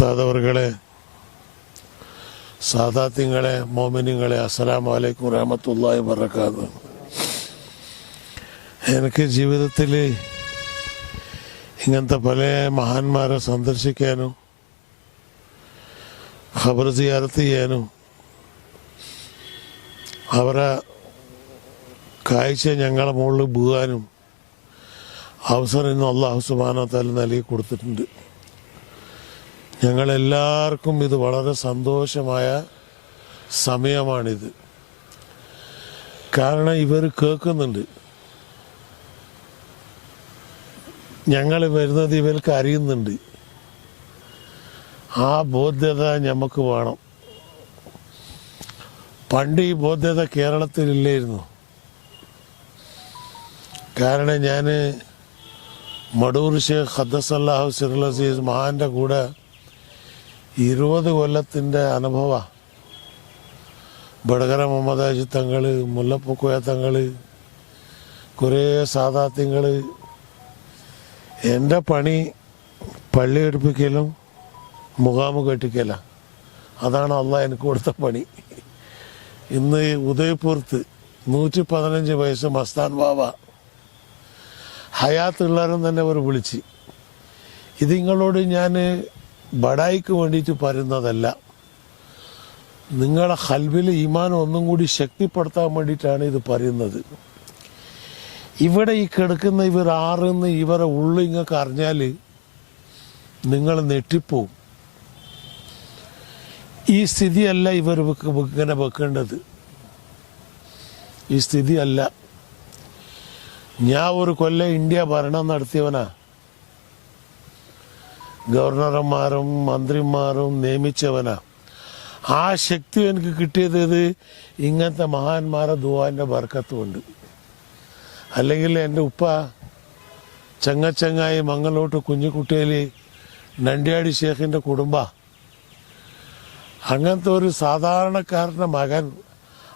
ഉസ്താദ് അവർകളെ സാദാത്യങ്ങളെ മോമിനിങ്ങളെ അസ്സലാം വലൈക്കും റഹമത്തല്ലാഹി വറക്കാത് എനിക്ക് ജീവിതത്തിൽ ഇങ്ങനത്തെ പല മഹാന്മാരെ സന്ദർശിക്കാനും ഖബർ സിയാറത്ത് ചെയ്യാനും അവരെ കാഴ്ച ഞങ്ങളെ മുകളിൽ വീഴാനും അവസരം ഇന്ന് അള്ളാഹു സുബാനോ തല നൽകി കൊടുത്തിട്ടുണ്ട്. ഞങ്ങളെല്ലാവർക്കും ഇത് വളരെ സന്തോഷമായ സമയമാണിത്. കാരണം ഇവർ കേൾക്കുന്നുണ്ട്. ഞങ്ങൾ വരുന്നത് ഇവർക്ക് അറിയുന്നുണ്ട്. ആ ബോധ്യത നമുക്ക് വേണം. പണ്ട് ഈ ബോധ്യത കേരളത്തിലില്ലായിരുന്നു. കാരണം ഞാൻ മടൂർ ഷേഖ് ഖദ്ദസല്ലാഹു അല്ലാഹു അസീസ് മഹാന്റെ കൂടെ ഇരുപത് കൊല്ലത്തിന്റെ അനുഭവ. ബടകര മുഹമ്മദ് അജി തങ്ങൾ മുല്ലപ്പൂക്കോയ തങ്ങൾ കുറേ സാധാത്യങ്ങൾ എന്റെ പണി പള്ളി എടുപ്പിക്കലും മുഖാമ് കെട്ടിക്കല. അതാണ് അല്ല എനിക്ക് കൊടുത്ത പണി. ഇന്ന് ഉദയപൂർത്ത് നൂറ്റി പതിനഞ്ച് വയസ്സ് മസ്താൻ ബാബ. ഹയാത്തുള്ളവരും തന്നെ അവർ വിളിച്ച്. ഇതിങ്ങളോട് ഞാൻ ബടായിക്ക് വേണ്ടിയിട്ട് പരുന്നതല്ല നിങ്ങളുടെ ഹൽബിൽ ഈമാൻ ഒന്നും കൂടി ശക്തിപ്പെടുത്താൻ വേണ്ടിയിട്ടാണ് ഇത് പറയുന്നത്. ഇവിടെ ഈ കിടക്കുന്ന ഇവർ ആറെന്ന് ഇവരെ ഉള്ളു ഇങ്ങക്ക് അറിഞ്ഞാൽ നിങ്ങൾ നെട്ടിപ്പോവും ഈ സ്ഥിതിയല്ല ഇവർ ഇങ്ങനെ വെക്കേണ്ടത്. ഈ സ്ഥിതിയല്ല. ഞാൻ ഒരു കൊല്ലം ഇന്ത്യ ഭരണം നടത്തിയവനാ. ഗവർണർമാരും മന്ത്രിമാരും നിയമിച്ചവനാ. ആ ശക്തി എനിക്ക് കിട്ടിയത് ഇങ്ങനത്തെ മഹാന്മാരെ ദുവാന്റെ ബർക്കത്തുമുണ്ട് അല്ലെങ്കിൽ എന്റെ ഉപ്പ ചങ്ങച്ചങ്ങായി മംഗലോട്ട് കുഞ്ഞുകുട്ടിയിൽ നണ്ടിയാടി ഷേഖിന്റെ കുടുംബ. അങ്ങനത്തെ ഒരു സാധാരണക്കാരന്റെ മകൻ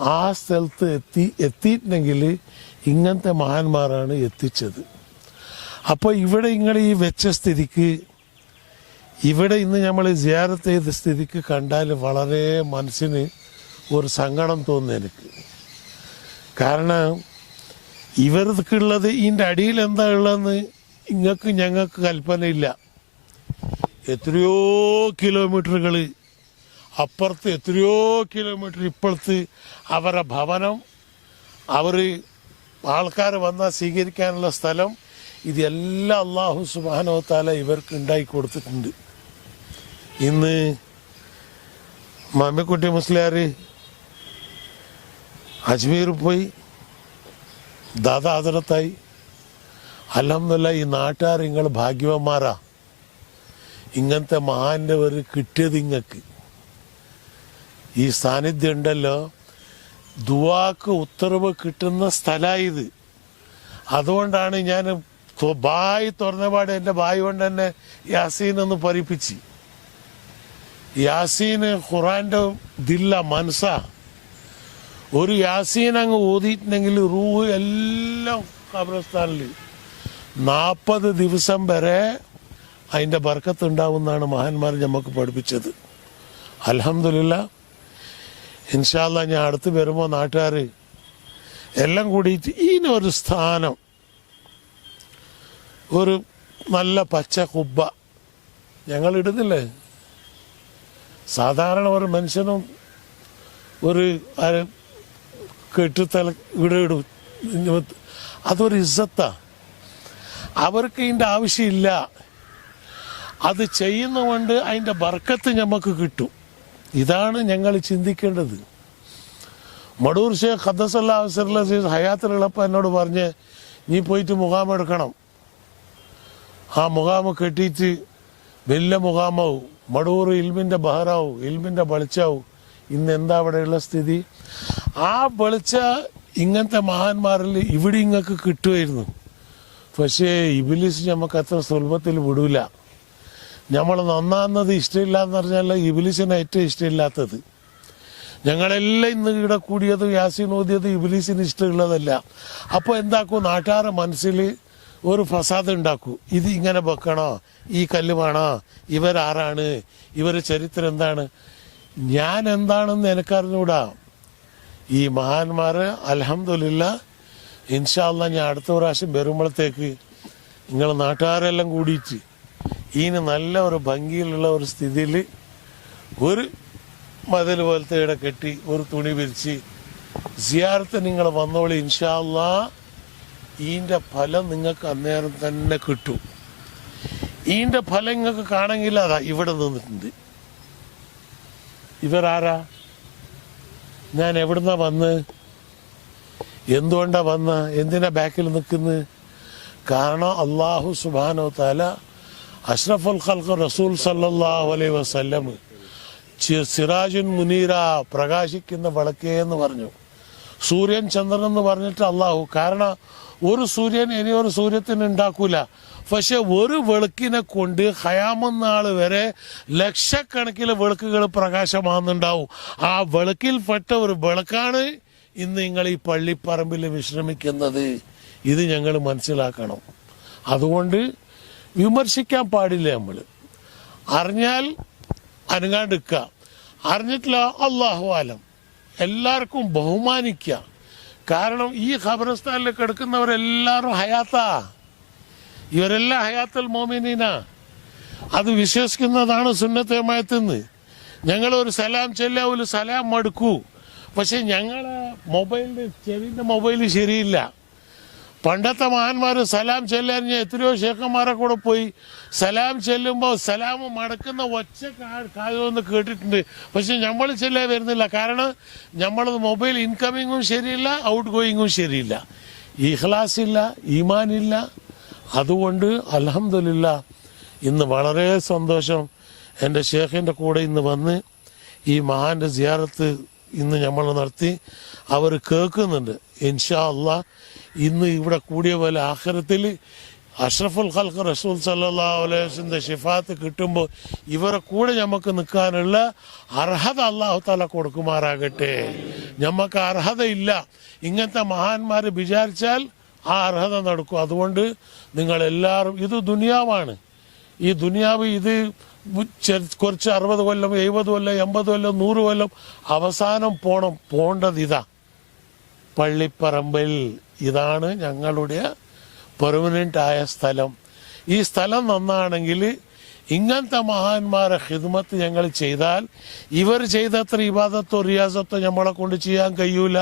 ആ സ്ഥലത്ത് എത്തി എത്തിയിട്ടുണ്ടെങ്കിൽ ഇങ്ങനത്തെ മഹാന്മാരാണ് എത്തിച്ചത്. അപ്പോൾ ഇവിടെ ഇങ്ങനെ ഈ വെച്ച സ്ഥിതിക്ക് ഇവിടെ ഇന്ന് നമ്മൾ സിയാറത്ത് ചെയ്ത സ്ഥിതിക്ക് കണ്ടാൽ വളരെ മനസ്സിന് ഒരു സങ്കടം തോന്നുന്നു എനിക്ക്. കാരണം ഇവർക്കുള്ളത് ഇതിന്റെ അടിയിൽ എന്താ ഉള്ളതെന്ന് ഇങ്ങക്ക് ഞങ്ങൾക്ക് കൽപ്പനയില്ല. എത്രയോ കിലോമീറ്ററുകൾ അപ്പുറത്ത് എത്രയോ കിലോമീറ്റർ ഇപ്പുറത്ത് അവരുടെ ഭവനം അവർ ആൾക്കാർ വന്നാൽ സ്വീകരിക്കാനുള്ള സ്ഥലം ഇതെല്ലാം അള്ളാഹു സുബാനോ താല ഇവർക്ക് ഉണ്ടാക്കി കൊടുത്തിട്ടുണ്ട്. ഇന്ന് മമ്മിക്കുട്ടി മുസ്ലിയാർ അജ്മീർ പോയി ദാദാ ഹസരത്തായി. അലഹമില്ല ഈ നാട്ടുകാർ നിങ്ങൾ ഭാഗ്യവന്മാരാ. ഇങ്ങനത്തെ മഹാന്റെ ഒരു കിട്ടിയത് ഇങ്ങക്ക്. ഈ സാന്നിധ്യം ഉണ്ടല്ലോ. ദുവാക്ക് ഉത്തരവ് കിട്ടുന്ന സ്ഥലമായത് അതുകൊണ്ടാണ് ഞാൻ ബായി തുറന്നപാട് എന്റെ ബായി കൊണ്ട് തന്നെ യാസീൻ എന്ന് പരിപ്പിച്ച് യാസീന് ഖുറാന്റെ ദില്ല മനസ്സാ. ഒരു യാസീൻ അങ്ങ് ഓതിയിട്ടുണ്ടെങ്കിൽ റൂഹ് എല്ലാം ഖബറസ്ഥാനിൽ നാൽപ്പത് ദിവസം വരെ അതിന്റെ ബർക്കത്ത് ഉണ്ടാവുമെന്നാണ് മഹാന്മാർ നമുക്ക് പഠിപ്പിച്ചത്. അലഹമില്ല ഇൻഷാല്ല ഞാൻ അടുത്ത് വരുമ്പോൾ നാട്ടുകാർ എല്ലാം കൂടിയിട്ട് ഇതിനൊരു സ്ഥാനം. ഒരു നല്ല പച്ച കുബ്ബ. ഞങ്ങൾ ഇടുന്നില്ലേ? സാധാരണ ഒരു മനുഷ്യനും ഒരു കെട്ടിത്തല ഇവിടെ ഇടും അതൊരു ഇസ്സത്താ. അവർക്ക് ഇതിന്റെ ആവശ്യമില്ല. അത് ചെയ്യുന്നതുകൊണ്ട് അതിന്റെ ബർക്കത്ത് നമുക്ക് കിട്ടും. ഇതാണ് ഞങ്ങൾ ചിന്തിക്കേണ്ടത്. മടൂർ ഷേഖ് ഖദ്ദസല്ലാ ഹയാത്തിൽ ഹയാത്തിലുള്ളപ്പോൾ എന്നോട് പറഞ്ഞ് നീ പോയിട്ട് മുഖാമെടുക്കണം ആ മുഖാമ കെട്ടിയിട്ട് വലിയ മുഖാമാവും. മടൂർ ഇൽമിന്റെ ബഹറാവും ഇൽമിന്റെ വെളിച്ചാവും. ഇന്ന് എന്താ അവിടെയുള്ള സ്ഥിതി? ആ വെളിച്ച ഇങ്ങനത്തെ മഹാന്മാരിൽ ഇവിടെ ഇങ്ങക്ക് കിട്ടുമായിരുന്നു പക്ഷേ ഇബിലിസ് നമുക്ക് അത്ര സുലഭത്തിൽ വിടൂല. നമ്മൾ നന്നാകുന്നത് ഇഷ്ടമില്ല എന്ന് പറഞ്ഞാൽ ഇബിലിസിന് ഏറ്റവും ഇഷ്ടമില്ലാത്തത്. ഞങ്ങളെല്ലാം ഇന്ന് ഇവിടെ കൂടിയത് യാസീൻ ഓതിയത് ഇബിലിസിന് ഇഷ്ടമുള്ളതല്ല. അപ്പോൾ എന്താക്കും നാട്ടുകാരുടെ മനസ്സിൽ ഒരു ഫസാദ് ഉണ്ടാക്കും. ഇത് ഇങ്ങനെ വെക്കണോ? ഈ കല്ല് വേണോ? ഇവരാരാണ്? ഇവരുടെ ചരിത്രം എന്താണ്? ഞാൻ എന്താണെന്ന് എനിക്കറിഞ്ഞൂടാ. ഈ മഹാന്മാര് അലഹമില്ല ഇൻഷാല്ല ഞാൻ അടുത്ത പ്രാവശ്യം വരുമ്പോഴത്തേക്ക് നിങ്ങൾ നാട്ടുകാരെല്ലാം കൂടിയിട്ട് ഇതിന് നല്ല ഒരു ഭംഗിയിലുള്ള ഒരു സ്ഥിതിയിൽ ഒരു മതിൽ പോലത്തെ ഇട കെട്ടി ഒരു തുണി വിരിച്ച് സിയാർത്ത് നിങ്ങൾ വന്നോളി ഇൻഷാല്ല ഇതിന്റെ ഫലം നിങ്ങൾക്ക് അന്നേരം തന്നെ കിട്ടും. ഇതിന്റെ ഫലം നിങ്ങൾക്ക് കാണെങ്കിൽ അതാ ഇവിടെ നിന്നിട്ടുണ്ട്. ഇവരാരാ? ഞാൻ എവിടുന്നാ വന്ന്? എന്തുകൊണ്ടാ വന്ന? എന്തിനാ ബാക്കിൽ നിൽക്കുന്നത് കാരണം അള്ളാഹു സുബാനോ താല അഷ്റഫുൽ ഖൽഖ് റസൂൽ സല്ലാഹു അലൈ വസല്ലം സിറാജുൻ മുനീറ പ്രകാശിക്കുന്ന വിളക്കേ എന്ന് പറഞ്ഞു. സൂര്യൻ ചന്ദ്രൻ എന്ന് പറഞ്ഞിട്ട് അള്ളാഹു കാരണം ഒരു സൂര്യൻ ഇനി ഒരു സൂര്യത്തിന് ഉണ്ടാക്കൂല. പക്ഷെ ഒരു വെളുക്കിനെ കൊണ്ട് ഹയാമെന്നാൾ വരെ ലക്ഷക്കണക്കിന് വെളുക്കുകൾ പ്രകാശമാകുന്നുണ്ടാവും. ആ വെളുക്കിൽപ്പെട്ട ഒരു വിളക്കാണ് ഇന്ന് നിങ്ങൾ ഈ പള്ളിപ്പറമ്പിൽ വിശ്രമിക്കുന്നത്. ഇത് ഞങ്ങൾ മനസ്സിലാക്കണം. അതുകൊണ്ട് വിമർശിക്കാൻ പാടില്ല നമ്മൾ അറിഞ്ഞാൽ അനങ്ങാണ്ടിരിക്കുക അറിഞ്ഞിട്ടില്ല അള്ളാഹു എല്ലാവർക്കും ബഹുമാനിക്കുക കാരണം ഈ ഖബറസ്ഥാനിൽ കിടക്കുന്നവരെല്ലാവരും ഹയാത്താ. ഇവരെല്ലാം ഹയാത്തൽ മോമിനീന. അത് വിശ്വസിക്കുന്നതാണ് സുന്നത്തേമയത്തുനിന്ന് ഞങ്ങൾ ഒരു സലാം ചെല്ല ഒരു സലാം മടുക്കൂ. പക്ഷെ ഞങ്ങളെ മൊബൈലിന്റെ ചെവിന്റെ മൊബൈൽ ശരിയില്ല. പണ്ടത്തെ മഹാന്മാർ സലാം ചെല്ലാൻ എത്രയോ ശേഖന്മാരെ കൂടെ പോയി. സലാം ചെല്ലുമ്പോൾ സലാം മടക്കുന്ന ഒച്ച കാതൊന്ന് കേട്ടിട്ടുണ്ട്. പക്ഷെ നമ്മൾ ചെല്ലാൻ വരുന്നില്ല. കാരണം നമ്മളത് മൊബൈൽ ഇൻകമിങ്ങും ശരിയില്ല ഔട്ട് ഗോയിങ്ങും ശരിയില്ല. ഇഹ്ലാസ് ഇല്ല ഈമാനില്ല അതുകൊണ്ട് അലഹമില്ല ഇന്ന് വളരെ സന്തോഷം. എന്റെ ഷേഖിന്റെ കൂടെ ഇന്ന് വന്ന് ഈ മഹാന്റെ സിയാറത്ത് ഇന്ന് നമ്മൾ നടത്തി. അവർ കേൾക്കുന്നുണ്ട്. ഇൻഷാ അല്ല ഇന്ന് ഇവിടെ കൂടിയ പോലെ ആഖിറത്തിൽ അഷ്റഫുൽ ഖൽഖ് റസൂൽ വസല്ലം ഷിഫാത്ത് കിട്ടുമ്പോൾ ഇവരെ കൂടെ നമുക്ക് നിൽക്കാനുള്ള അർഹത അള്ളാഹു താല കൊടുക്കുമാറാകട്ടെ. നമുക്ക് അർഹതയില്ല. ഇങ്ങനത്തെ മഹാന്മാർ വിചാരിച്ചാൽ ആ അർഹത നടക്കും. അതുകൊണ്ട് നിങ്ങൾ എല്ലാവരും ഇത് ദുനിയാവാണ്. ഈ ദുനിയാവ് ഇത് കുറച്ച് അറുപത് കൊല്ലം എഴുപത് കൊല്ലം എൺപത് കൊല്ലം നൂറ് കൊല്ലം അവസാനം പോണം. പോണ്ടത് ഇതാ. പള്ളിപ്പറമ്പിൽ ഇതാണ് ഞങ്ങളുടെ പെർമനന്റ് ആയ സ്ഥലം. ഈ സ്ഥലം നന്നാണെങ്കിൽ ഇങ്ങനത്തെ മഹാന്മാരെ ഹിദ്മത്ത് ഞങ്ങൾ ചെയ്താൽ ഇവർ ചെയ്തത്ര ഇബാദത്തോ റിയാസത്തോ നമ്മളെ കൊണ്ട് ചെയ്യാൻ കഴിയൂല.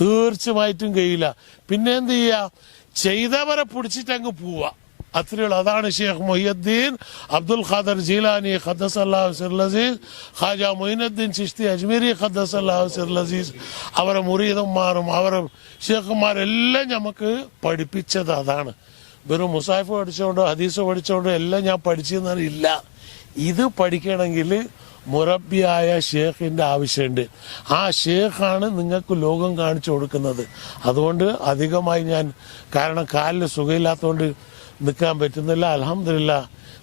തീർച്ചയായിട്ടും കഴിയില്ല. പിന്നെ എന്ത് ചെയ്യാ? ചെയ്തവരെ പിടിച്ചിട്ട് അങ്ങ് പോവാ. അത്രയുള്ള അതാണ് ഷെയ്ഖ് മൊഹിയുദ്ദീൻ അബ്ദുൽ ഖാദർ ജീലാനി ഖദ്ദസ് അള്ളാഹു സിർലസീസ് ഖാജ മൊയിനുദ്ദീൻ ചിഷ്തി അജ്മീരി ഖദ്ദസ് അള്ളാഹു സിർലസീസ്. അവരെ മുറീദന്മാരും അവരെ ഷെയ്ഖുമാരെല്ലാം നമുക്ക് പഠിപ്പിച്ചത് അതാണ്. വെറും മുസാഫ് പഠിച്ചുകൊണ്ടോ ഹദീസ് പഠിച്ചുകൊണ്ടോ എല്ലാം ഞാൻ പഠിച്ചെന്നാണ് ഇല്ല. ഇത് പഠിക്കണമെങ്കിൽ മുറബിയായ ഷേഖിന്റെ ആവശ്യമുണ്ട്. ആ ഷേഖാണ് നിങ്ങൾക്ക് ലോകം കാണിച്ചു കൊടുക്കുന്നത്. അതുകൊണ്ട് അധികമായി ഞാൻ കാരണം കാലിന് സുഖമില്ലാത്തതുകൊണ്ട് നിൽക്കാൻ പറ്റുന്നില്ല. അലഹമില്ല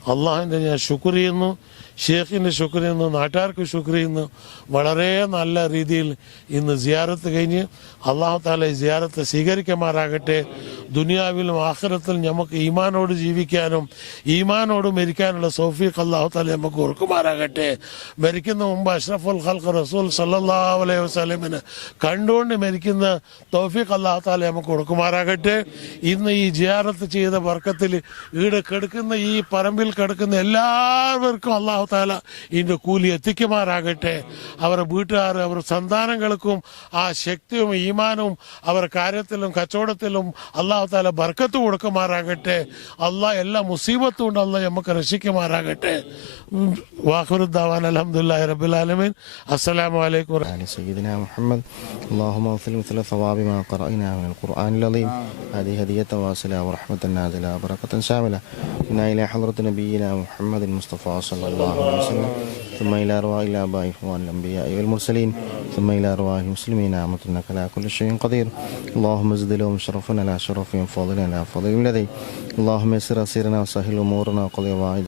അള്ളാഹിന്റെ ഞാൻ ശുക്ർ ചെയ്യുന്നു ഷേഖിന്റെ ശുക്ർ ചെയ്യുന്നു നാട്ടുകാർക്ക് ശുക്ർ ചെയ്യുന്നു വളരെ നല്ല രീതിയിൽ ഇന്ന് സിയാറത്ത് കഴിഞ്ഞ് അള്ളാഹു താല സിയാറത്ത് സ്വീകരിക്കുമാറാകട്ടെ. ദുനിയാവിലും ആഹ്റത്തിലും നമുക്ക് ഈമാനോട് ജീവിക്കാനും ഈമാനോട് മരിക്കാനുള്ള സൗഫീഖ് അള്ളാഹു താല നമുക്ക് ഓർക്കുമാറാകട്ടെ മരിക്കുന്ന മുമ്പ് അഷ്റഫുൽ ഖൽഖ് റസൂൽ സല്ലല്ലാഹു അലൈഹി വസല്ലമിന് കണ്ടുകൊണ്ട് മരിക്കുന്ന തൗഫീഖ് അള്ളാഹു താല നമുക്ക് കൊടുക്കുമാറാകട്ടെ ഇന്ന് ഈ ജിയാറത്ത് ചെയ്ത വർക്കത്തിൽ ഈടെ കിടക്കുന്ന ഈ പറമ്പിൽ കിടക്കുന്ന എല്ലാവർക്കും അള്ളാഹു താല ഇതിന്റെ കൂലി എത്തിക്കുമാറാകട്ടെ അവരുടെ വീട്ടുകാർ അവർ സന്താനങ്ങൾക്കും ആ ശക്തിയും ഈമാനും അവരുടെ കാര്യത്തിലും കച്ചവടത്തിലും അള്ളാഹു താല ബർക്കത്ത് കൊടുക്കുമാറാകട്ടെ അള്ളാഹ് എല്ലാ മുസീബത്തും കൊണ്ട് അള്ളാഹ് നമുക്ക് രക്ഷിക്കുമാറാകട്ടെ വാഹുറുദ്ദാവാൻ അലഹമുല്ലാ റബുലാലമീൻ അസ്സലാമു അലൈക്കും آل سيدنا محمد اللهم اغفر مثل ثواب ما قرأنا من القرآن العظيم هذه هدية واصلة ورحمة نازلة وبركة شاملة إنا إلى حضرة نبينا محمد المصطفى صلى الله عليه وسلم وسلم ثم إلى أرواح الآباء إخوان الأنبياء والمرسلين. ثم إلى أرواح المسلمين. عامة إنك على كل شيء قدير. اللهم زد لهم شرفنا على شرفهم فضلنا على فضلهم لدي اللهم يسر أسيرنا وسهل أمورنا وقضي واعد